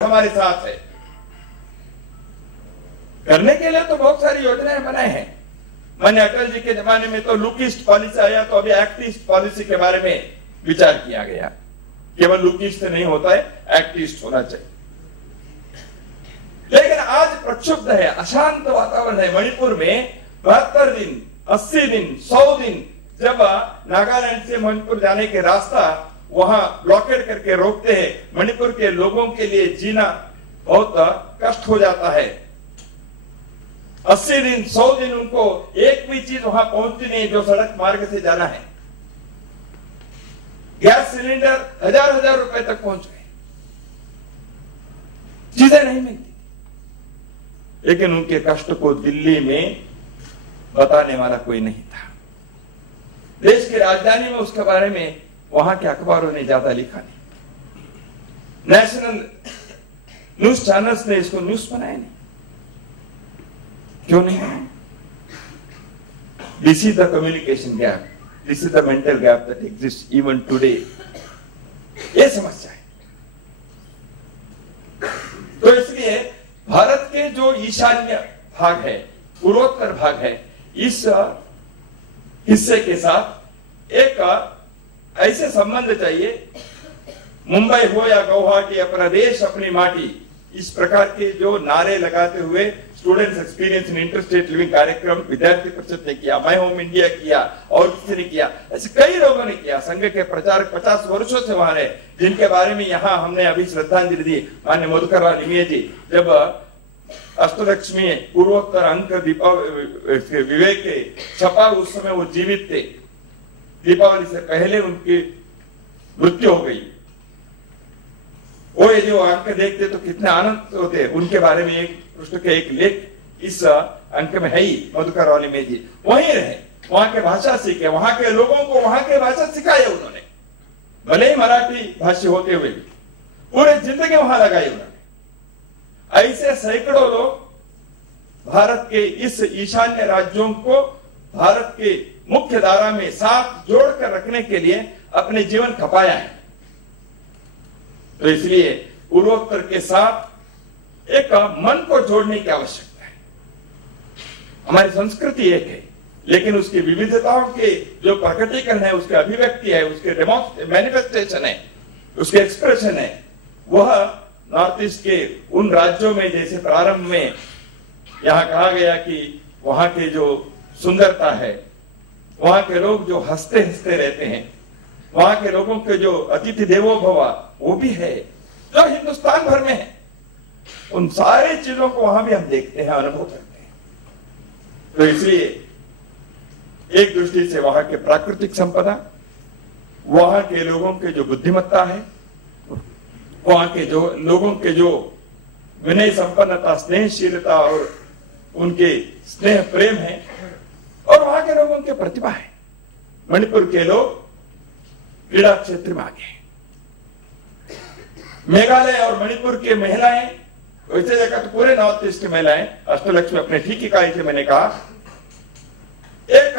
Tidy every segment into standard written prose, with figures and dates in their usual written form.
हमारे साथ है। करने के लिए तो बहुत सारी योजनाएं बनाए हैं। माननीय अटल जी के जमाने में तो लुक ईस्ट पॉलिसी आया, तो अभी एक्ट ईस्ट पॉलिसी के बारे में विचार किया गया। केवल लुक ईस्ट नहीं होता है, एक्ट ईस्ट होना चाहिए। लेकिन आज प्रक्षुब्ध है, अशांत वातावरण है। मणिपुर में 72 दिन, 80 दिन, 100 दिन जब नागालैंड से मणिपुर जाने के रास्ता वहां ब्लॉकेड करके रोकते हैं, मणिपुर के लोगों के लिए जीना बहुत कष्ट हो जाता है। 80 दिन, 100 दिन उनको एक भी चीज वहां पहुंचती नहीं जो सड़क मार्ग से जाना है। गैस सिलेंडर हजार रुपए तक पहुंच गए, चीजें नहीं मिलती। लेकिन उनके कष्ट को दिल्ली में बताने वाला कोई नहीं था। देश की राजधानी में उसके बारे में वहां के अखबारों ने ज्यादा लिखा नहीं। नेशनल न्यूज चैनल्स ने इसको न्यूज बनाया नहीं। क्यों नहीं? This is the communication gap, this is the mental gap that exist even today. ये समस्या है। तो इसलिए भारत के जो ईशान्य भाग है, पूर्वोत्तर भाग है, इस हिस्से के साथ एक ऐसे संबंध चाहिए। मुंबई हो या गुवाहाटी, अपना देश अपनी माटी, इस प्रकार के जो नारे लगाते हुए students experience in interstate living कार्यक्रम विद्यार्थी परिषद ने किया, माय होम इंडिया किया, और किसी ने किया, ऐसे कई लोगों ने किया। संघ के प्रचारक 50 वर्षों से वहां रहे, जिनके बारे में यहाँ हमने अभी श्रद्धांजलि दी। मान्य मधुकर राव निमिये जी जब अष्टलक्ष्मी पूर्वोत्तर अंक विवेक के छपा, उस समय वो जीवित थे। दीपावली से पहले उनकी मृत्यु हो गई। वो यदि वो अंक देखते तो कितने आनंद होते। उनके बारे में एक पृष्ठ के एक लेख इस अंक में है ही। मधुकर राव निमिये जी वहीं रहे, वहां के भाषा सीखे, वहां के लोगों को वहां के भाषा सिखाए उन्होंने, भले ही मराठी भाषी होते हुए भी पूरे जिंदगी वहां लगाई उन्होंने। ऐसे सैकड़ों लोग भारत के इस ईशान्य राज्यों को भारत के मुख्य धारा में साथ जोड़कर रखने के लिए अपने जीवन खपाया है। तो इसलिए पूर्वोत्तर के साथ एक मन को जोड़ने की आवश्यकता है। हमारी संस्कृति एक है, लेकिन उसकी विविधताओं के जो प्रकटीकरण है, उसके अभिव्यक्ति है, उसके मैनिफेस्टेशन है, उसके एक्सप्रेशन है, वह नॉर्थ ईस्ट के उन राज्यों में, जैसे प्रारंभ में यहां कहा गया कि वहां के जो सुंदरता है, वहां के लोग जो हंसते हंसते रहते हैं, वहां के लोगों के जो अतिथि देवो भव, वो भी है जो हिंदुस्तान भर में है। उन सारी चीजों को वहां भी हम देखते हैं, अनुभव करते हैं। तो इसलिए एक दृष्टि से वहां के प्राकृतिक संपदा, वहां के लोगों के जो बुद्धिमत्ता है, वहां के जो लोगों के जो विनय संपन्नता, स्नेहशीलता और उनके स्नेह प्रेम है, और वहां के लोगों की प्रतिभा है। मणिपुर के लोग क्रीड़ा क्षेत्र में आगे हैं। मेघालय और मणिपुर की महिलाएं, वैसे देखा तो पूरे नॉर्थ ईस्ट की महिलाएं, अष्टलक्ष्मी अपने ठीक इकाई से मैंने कहा, एक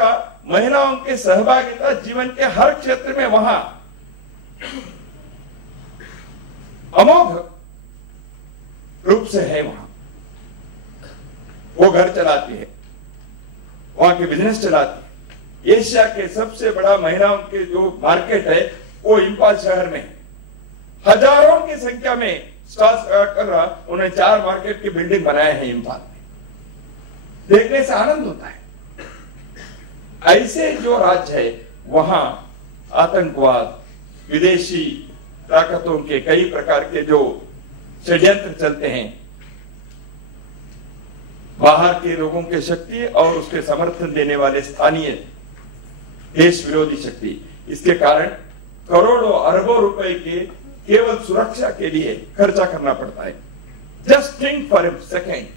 महिलाओं की सहभागिता जीवन के हर क्षेत्र में वहां अमोघ रूप से है। वहां वो घर चलाती है, वहां के बिजनेस चलाती है। एशिया के सबसे बड़ा महिलाओं के जो मार्केट है वो इंफाल शहर में है। हजारों की संख्या में स्टॉल्स कर रहा, उन्हें 4 मार्केट की बिल्डिंग बनाए हैं इंफाल में। देखने से आनंद होता है। ऐसे जो राज्य है, वहां आतंकवाद, विदेशी ताकतों के कई प्रकार के जो षड्यंत्र चलते हैं, बाहर के लोगों की शक्ति और उसके समर्थन देने वाले स्थानीय देश विरोधी शक्ति, इसके कारण करोड़ों अरबों रुपए के केवल सुरक्षा के लिए खर्चा करना पड़ता है। Just think for a second,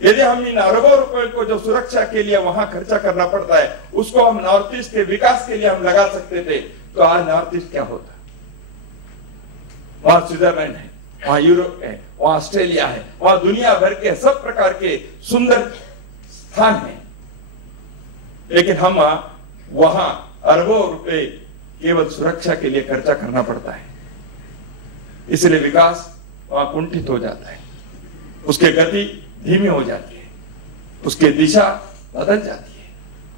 यदि हम इन अरबों रुपए को जो सुरक्षा के लिए वहां खर्चा करना पड़ता है, उसको हम नॉर्थ ईस्ट के विकास के लिए हम लगा सकते थे, तो आज नॉर्थ ईस्ट क्या होता? वहां स्विट्जरलैंड है, वहां यूरोप है, वहां ऑस्ट्रेलिया है, वहां दुनिया भर के सब प्रकार के सुंदर स्थान हैं। लेकिन हम वहां अरबों रुपए केवल सुरक्षा के लिए खर्चा करना पड़ता है। इसलिए विकास वहां कुंठित हो जाता है, उसकी गति धीमी हो जाती है, उसकी दिशा बदल जाती है,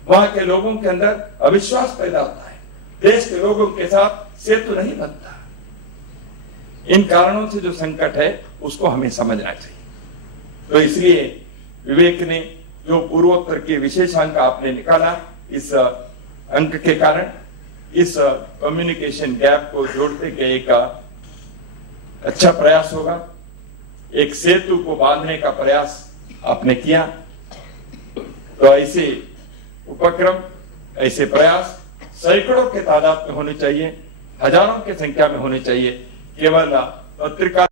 वहां के लोगों के अंदर अविश्वास पैदा होता है, देश के लोगों के साथ सेतु नहीं बनता। इन कारणों से जो संकट है उसको हमें समझना चाहिए। तो इसलिए विवेक ने जो पूर्वोत्तर के विशेषांक आपने निकाला, इस अंक के कारण इस कम्युनिकेशन गैप को जोड़ने के एक अच्छा प्रयास होगा। एक सेतु को बांधने का प्रयास आपने किया। तो ऐसे उपक्रम, ऐसे प्रयास सैकड़ों के तादाद में होने चाहिए, हजारों की संख्या में होने चाहिए। केवल पत्रिका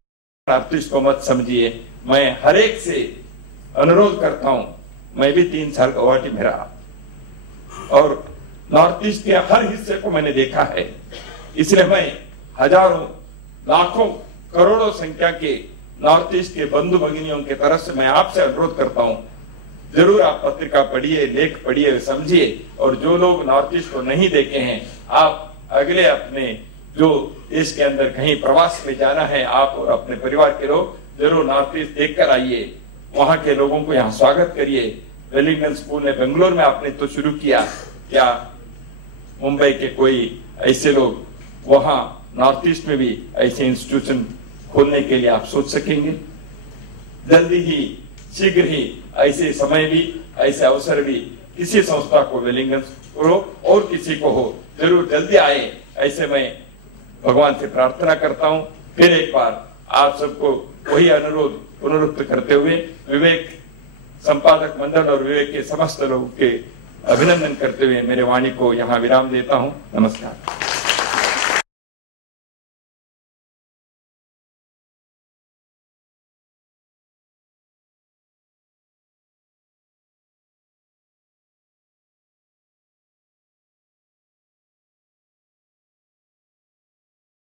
आर्टिस्ट को मत समझिए। मैं हर एक से अनुरोध करता हूं, मैं भी 3 साल गुवाहाटी में रहा और नॉर्थ ईस्ट के हर हिस्से को मैंने देखा है, इसलिए मैं हजारों, लाखों, करोड़ों संख्या के नॉर्थ ईस्ट के बंधु भगिनियों की तरफ से मैं आपसे अनुरोध करता हूं, जरूर आप पत्रिका पढ़िए, लेख पढ़िए, समझिए। और जो लोग नॉर्थ ईस्ट को नहीं देखे हैं, आप अगले अपने जो देश के अंदर कहीं प्रवास में जाना है, आप और अपने परिवार के लोग जरूर नॉर्थ ईस्ट देखकर आइए, वहां के लोगों को यहाँ स्वागत करिए। वेलिंगटन स्कूल ने बेंगलोर में आपने तो शुरू किया, क्या मुंबई के कोई ऐसे लोग वहां नॉर्थ ईस्ट में भी ऐसे इंस्टीट्यूशन खोलने के लिए आप सोच सकेंगे? जल्दी ही, शीघ्र ही ऐसे समय भी, ऐसे अवसर भी किसी संस्था को, वेलिंगटन को और किसी को हो, जरूर जल्दी आए, ऐसे मैं भगवान से प्रार्थना करता हूं। फिर एक बार आप सबको वही अनुरोध पुनरुक्त करते हुए विवेक संपादक मंडल और विवेक के समस्त लोगों के अभिनंदन करते हुए मेरे वाणी को यहाँ विराम देता हूं। नमस्कार।